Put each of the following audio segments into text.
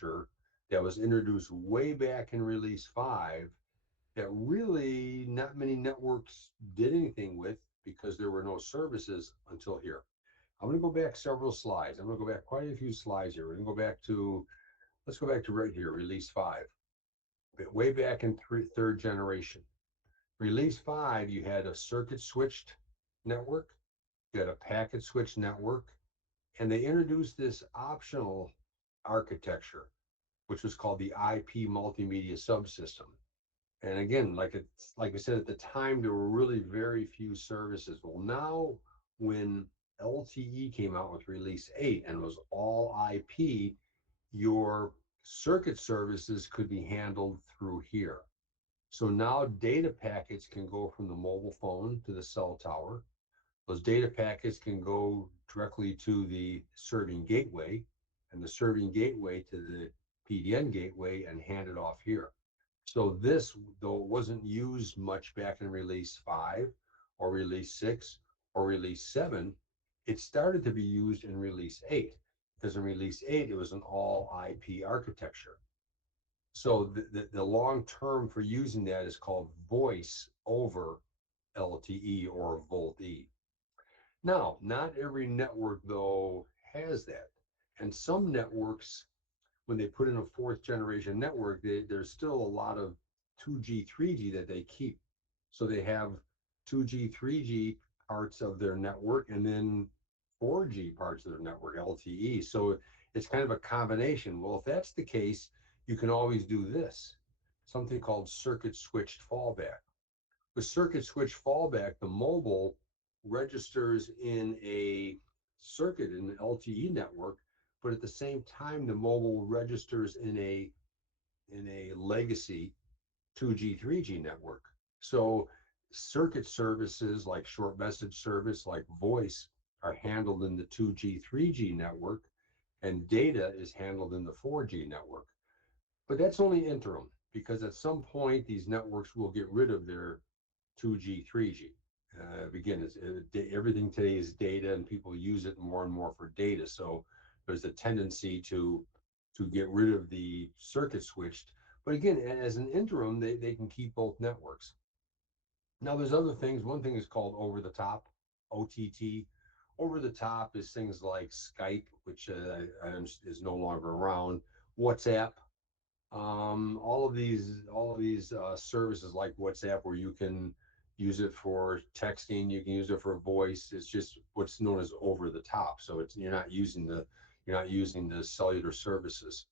architecture that was introduced way back in release 5 that really not many networks did anything with because there were no services until here. I'm going to go back several slides. I'm going to go back quite a few slides here. We're going to go back to, let's go back to right here, release 5, way back in third generation. Release 5, you had a circuit switched network, you had a packet switched network, and they introduced this optional architecture, which was called the IP multimedia subsystem. And again, like I said, at the time, there were really very few services. Well, now when LTE came out with release 8 and it was all IP, your circuit services could be handled through here. So now data packets can go from the mobile phone to the cell tower. Those data packets can go directly to the serving gateway, and the serving gateway to the PDN gateway, and hand it off here. So this, though it wasn't used much back in release 5 or release 6 or release 7, it started to be used in release 8, because in release 8, it was an all IP architecture. So the long term for using that is called voice over LTE or VoLTE. Now, not every network, though, has that. And some networks, when they put in a fourth generation network, there's still a lot of 2G, 3G that they keep. So they have 2G, 3G parts of their network and then 4G parts of their network, LTE. So it's kind of a combination. Well, if that's the case, you can always do this, something called circuit switched fallback. With circuit switch fallback, the mobile registers in a circuit in an LTE network, but at the same time, the mobile registers in a legacy 2G, 3G network. So circuit services like short message service, like voice, are handled in the 2G, 3G network, and data is handled in the 4G network. But that's only interim, because at some point, these networks will get rid of their 2G, 3G. Again, everything today is data, and people use it more and more for data. So there's a tendency to get rid of the circuit switched. But again, as an interim, they can keep both networks. Now, there's other things. One thing is called over the top, OTT. Over the top is things like Skype, which is no longer around, WhatsApp, all of these services like WhatsApp, where you can use it for texting, you can use it for voice. It's just what's known as over the top. So it's you're not using the cellular services.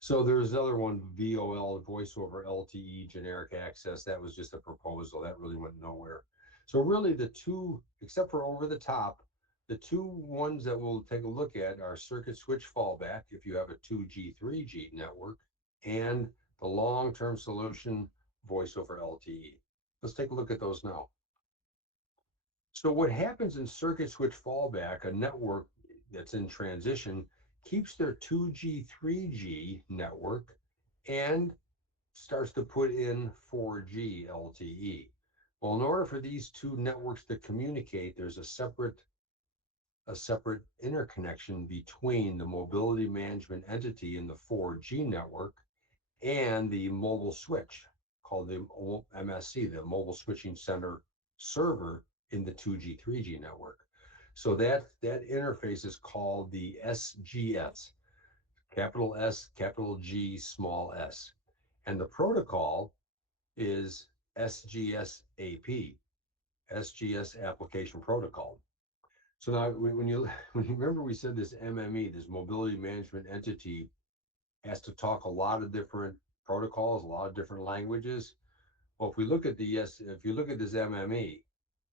So there's another one, VOL, voice over LTE, generic access. That was just a proposal that really went nowhere. So really, the two, except for over the top, the two ones that we'll take a look at are circuit switch fallback if you have a 2G, 3G network, and the long-term solution, voice over LTE. Let's take a look at those now. So what happens in circuit switch fallback, a network that's in transition keeps their 2G, 3G network and starts to put in 4G LTE. Well, in order for these two networks to communicate, there's a separate interconnection between the mobility management entity in the 4G network and the mobile switch, called the MSC, the Mobile Switching Center server in the 2G, 3G network. So that interface is called the SGS, capital S, capital G, small s. And the protocol is SGS-AP, SGS Application Protocol. So now when you remember, we said this MME, this mobility management entity, has to talk a lot of different protocols, a lot of different languages. Well, if you look at this MME,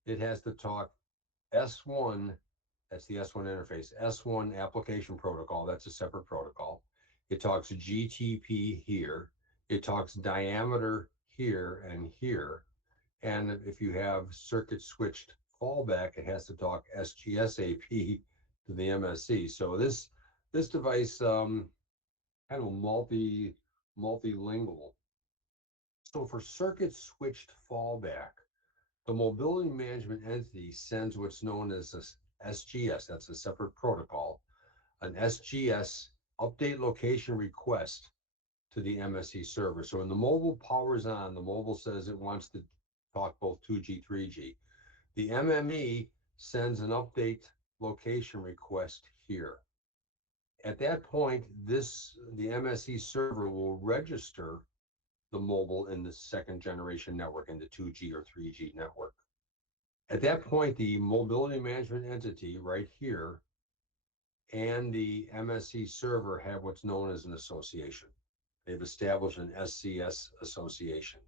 it has to talk S1, that's the S1 interface, S1 application protocol, that's a separate protocol. It talks GTP here, it talks diameter here and here. And if you have circuit switched fallback, it has to talk SGS-AP to the MSC. So this device kind of multilingual. So for circuit switched fallback, the mobility management entity sends what's known as a SGS, that's a separate protocol, an SGS update location request to the MSE server. So when the mobile powers on, the mobile says it wants to talk both 2G, 3G. The MME sends an update location request here. At that point, the MSE server will register the mobile in the second generation network, in the 2G or 3G network. At that point, the mobility management entity right here and the MSE server have what's known as an association. They've established an SCS association.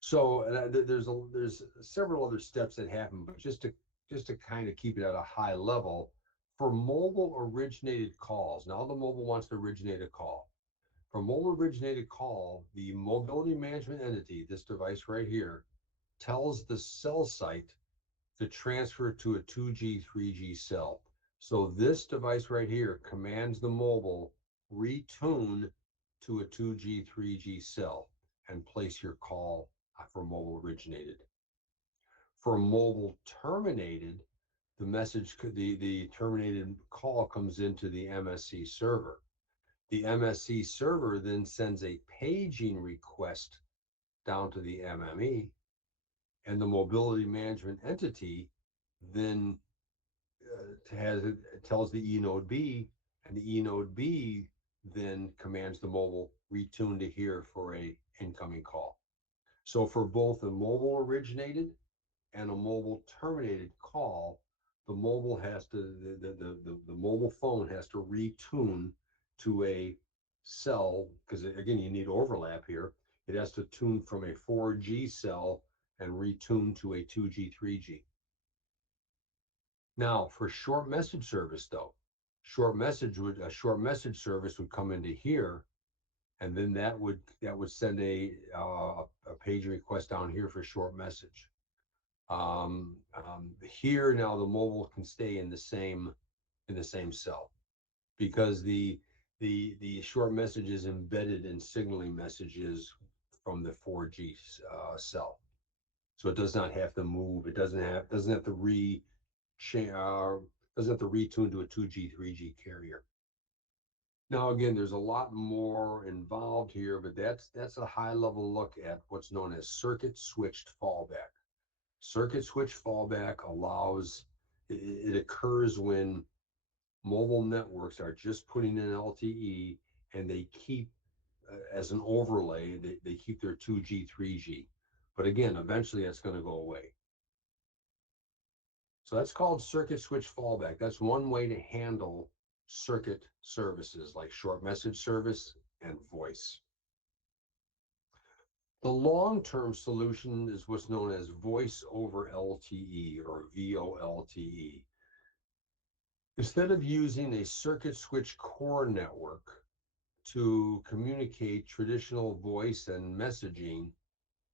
So there's several other steps that happen, but just to kind of keep it at a high level, for mobile originated calls, now the mobile wants to originate a call. For mobile originated call, the mobility management entity, this device right here, tells the cell site to transfer to a 2G, 3G cell. So this device right here commands the mobile retune to a 2G, 3G cell and place your call for mobile originated. For mobile terminated, the terminated call comes into the MSC server. The MSC server then sends a paging request down to the MME, and the mobility management entity then tells the E node B, and the E node B then commands the mobile retune to here for a incoming call. So for both a mobile originated and a mobile terminated call, the mobile has to the mobile phone has to retune to a cell, because again you need overlap here. It has to tune from a 4G cell and retune to a 2G, 3G. Now for short message service though, a short message service would come into here, and then that would send a page request down here for short message. Here now the mobile can stay in the same cell, because the short message is embedded in signaling messages from the 4G cell, so it does not have to move. It doesn't have to doesn't have to retune to a 2G, 3G carrier. Now again, there's a lot more involved here, but that's a high level look at what's known as circuit switched fallback. Circuit switch fallback it occurs when mobile networks are just putting in LTE, and they keep, as an overlay, they keep their 2G, 3G. But again, eventually that's going to go away. So that's called circuit switch fallback. That's one way to handle circuit services like short message service and voice. The long-term solution is what's known as voice over LTE, or VoLTE. Instead of using a circuit switch core network to communicate traditional voice and messaging,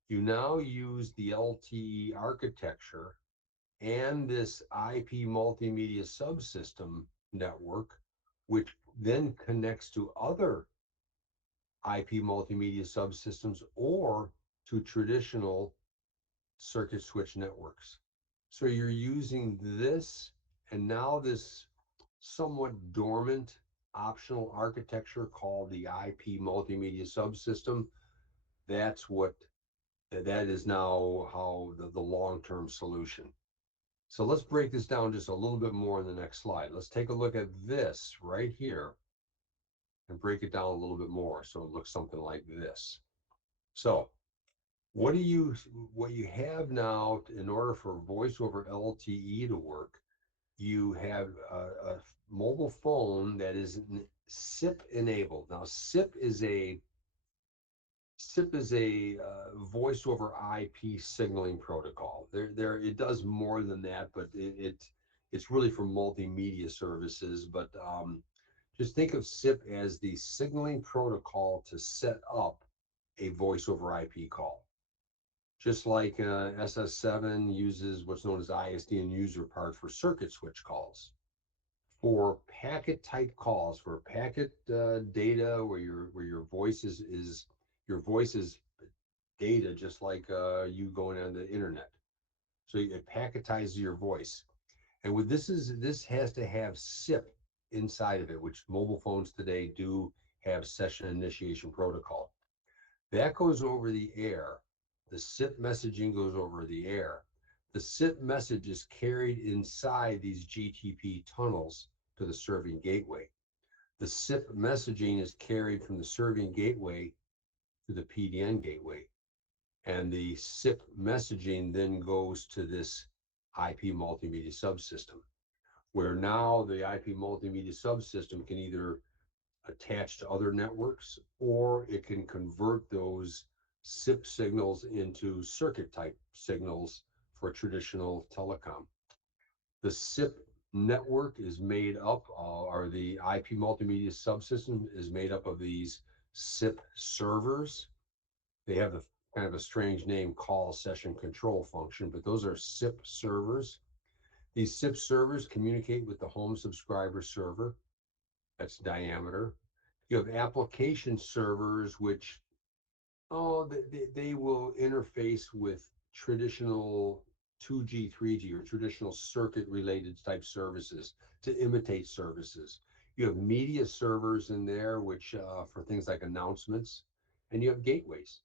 you now use the LTE architecture and this IP multimedia subsystem network, which then connects to other IP multimedia subsystems or to traditional circuit switch networks. So you're using this, and now this somewhat dormant optional architecture called the IP multimedia subsystem. That is now how the long-term solution. So let's break this down just a little bit more in the next slide. Let's take a look at this right here and break it down a little bit more so it looks something like this. So what you have now, in order for voice over LTE to work, you have a mobile phone that is SIP enabled. Now SIP is a voice over IP signaling protocol. It does more than that, but it's really for multimedia services. But just think of SIP as the signaling protocol to set up a voice over IP call. Just like SS7 uses what's known as ISDN user part for circuit switch calls. For packet type calls, for packet data where your voice is data, just like you going on the internet. So it packetizes your voice. And this has to have SIP inside of it, which mobile phones today do have session initiation protocol. That goes over the air. The SIP messaging goes over the air. The SIP message is carried inside these GTP tunnels to the serving gateway. The SIP messaging is carried from the serving gateway to the PDN gateway. And the SIP messaging then goes to this IP multimedia subsystem, where now the IP multimedia subsystem can either attach to other networks, or it can convert those SIP signals into circuit type signals for traditional telecom. The SIP network is made up, or the IP multimedia subsystem is made up of these SIP servers. They have a kind of a strange name, call session control function, but those are SIP servers. These SIP servers communicate with the home subscriber server. That's diameter. You have application servers, which, they will interface with traditional 2G, 3G, or traditional circuit related type services to imitate services. You have media servers in there, which, for things like announcements, and you have gateways.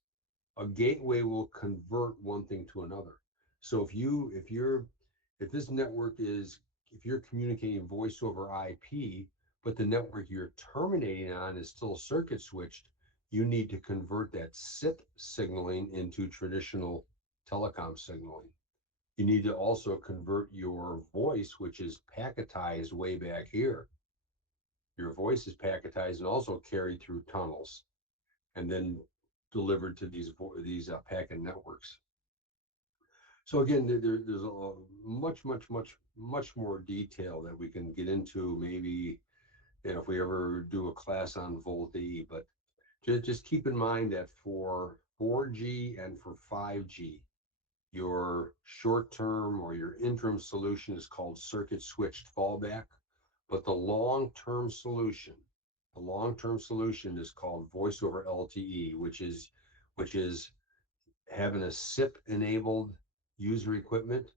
A gateway will convert one thing to another. So if this network is, if you're communicating voice over IP, but the network you're terminating on is still circuit switched, you need to convert that SIP signaling into traditional telecom signaling. You need to also convert your voice, which is packetized way back here. Your voice is packetized and also carried through tunnels and then delivered to these packet networks. So again, there's a much more detail that we can get into, maybe, if we ever do a class on VoLTE. But just keep in mind that for 4G and for 5G, your short-term or your interim solution is called circuit switched fallback, but the long-term solution is called voice over LTE, which is having a SIP enabled user equipment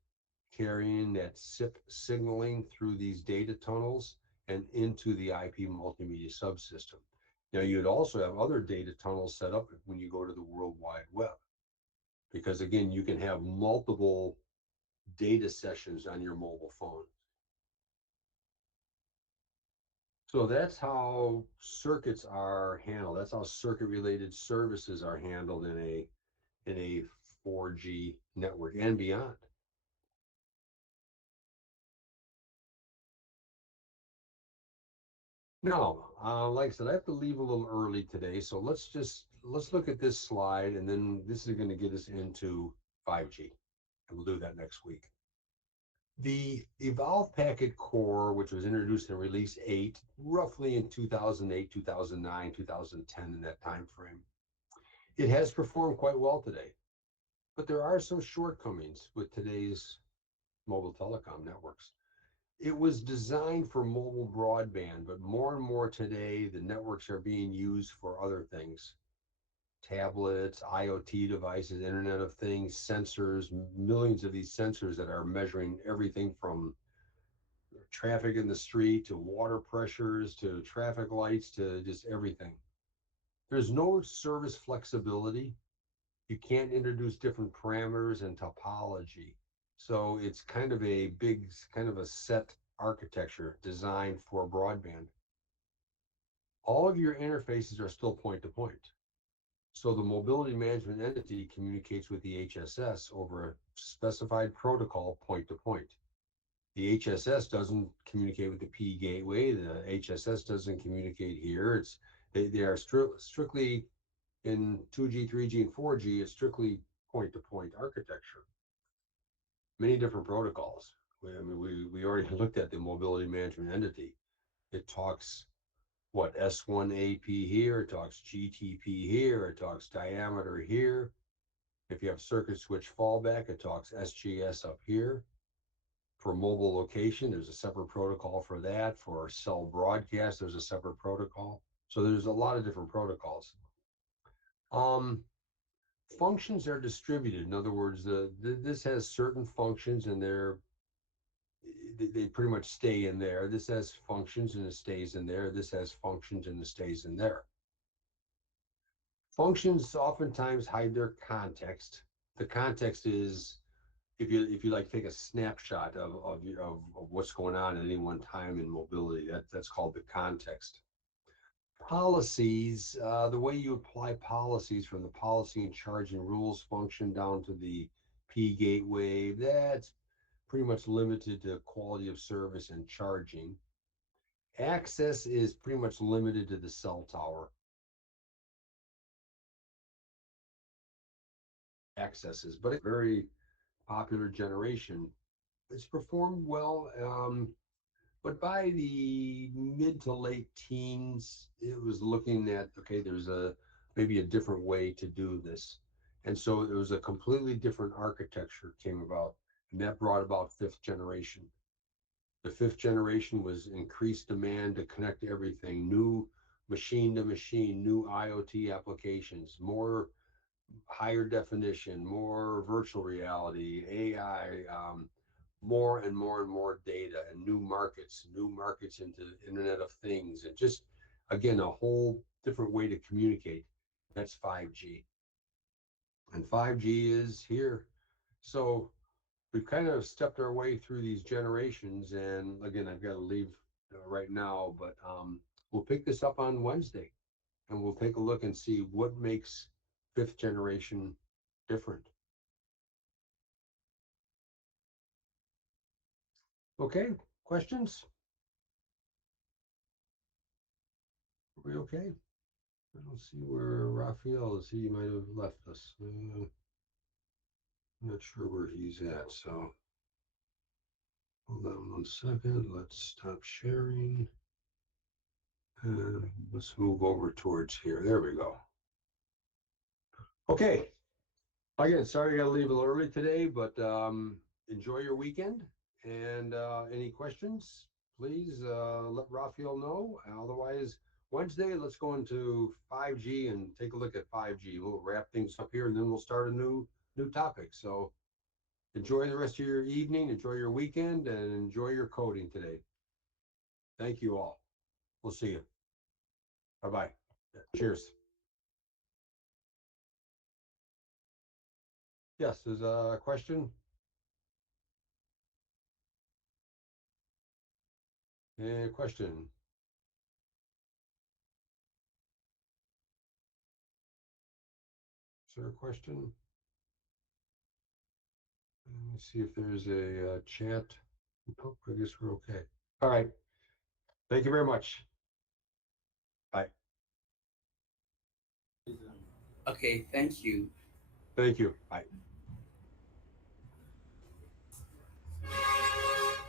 carrying that SIP signaling through these data tunnels and into the IP multimedia subsystem. Now, you'd also have other data tunnels set up when you go to the World Wide Web, because again, you can have multiple data sessions on your mobile phone. So that's how circuits are handled. That's how circuit related services are handled in a 4G network and beyond. No, like I said, I have to leave a little early today, so let's look at this slide, and then this is going to get us into 5G, and we'll do that next week. The Evolve Packet Core, which was introduced in Release 8, roughly in 2008, 2009, 2010, in that time frame, it has performed quite well today. But there are some shortcomings with today's mobile telecom networks. It was designed for mobile broadband, but more and more today, the networks are being used for other things. Tablets, IoT devices, Internet of Things, sensors, millions of these sensors that are measuring everything from traffic in the street to water pressures to traffic lights to just everything. There's no service flexibility. You can't introduce different parameters and topology. So it's kind of a set architecture designed for broadband. All of your interfaces are still point to point. So the mobility management entity communicates with the HSS over a specified protocol point to point. The HSS doesn't communicate with the P gateway. The HSS doesn't communicate here. They are strictly in 2G, 3G, and 4G. It's strictly point to point architecture. Many different protocols. We already looked at the mobility management entity. It talks S1AP here, it talks GTP here, it talks diameter here. If you have circuit switch fallback, it talks SGS up here. For mobile location, there's a separate protocol for that. For cell broadcast, there's a separate protocol. So there's a lot of different protocols. Functions are distributed. In other words, this has certain functions, and they pretty much stay in there. This has functions and it stays in there. This has functions and it stays in there. Functions oftentimes hide their context. The context is if you like take a snapshot of what's going on at any one time in mobility, that's called the context. Policies, the way you apply policies from the policy and charging rules function down to the P gateway, that's pretty much limited to quality of service and charging. Access is pretty much limited to the cell tower accesses, but a very popular generation. It's performed well, but by the mid to late teens, it was looking at okay, there's a maybe a different way to do this, and so it was a completely different architecture came about, and that brought about fifth generation. The fifth generation was increased demand to connect everything, new machine to machine, new IoT applications, more higher definition, more virtual reality, AI, more and more and more data and new markets into Internet of Things, and just again a whole different way to communicate. That's 5G, and 5G is here. So we've kind of stepped our way through these generations, and again, I've got to leave right now, but we'll pick this up on Wednesday, and we'll take a look and see what makes fifth generation different. Okay, questions? Are we okay? I don't see where Raphael is. He might have left us. I'm not sure where he's at. So hold on 1 second. Let's stop sharing. And let's move over towards here. There we go. Okay. Again, sorry I got to leave a little early today, but enjoy your weekend. And any questions, please let Raphael know. Otherwise, Wednesday, let's go into 5G and take a look at 5G. We'll wrap things up here, and then we'll start a new topic. So enjoy the rest of your evening, enjoy your weekend, and enjoy your coding today. Thank you all. We'll see you. Bye bye. Cheers. Yes, there's a question. A question. Is there a question? Let me see if there's a chat. Nope, I guess we're okay. All right. Thank you very much. Bye. Okay, thank you. Thank you. Bye.